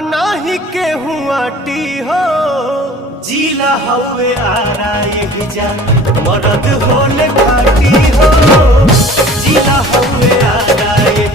नाही के हुआटी हो जीला हवे आरा ये जा मरद होले घाटी हो जीला हवे आरा ये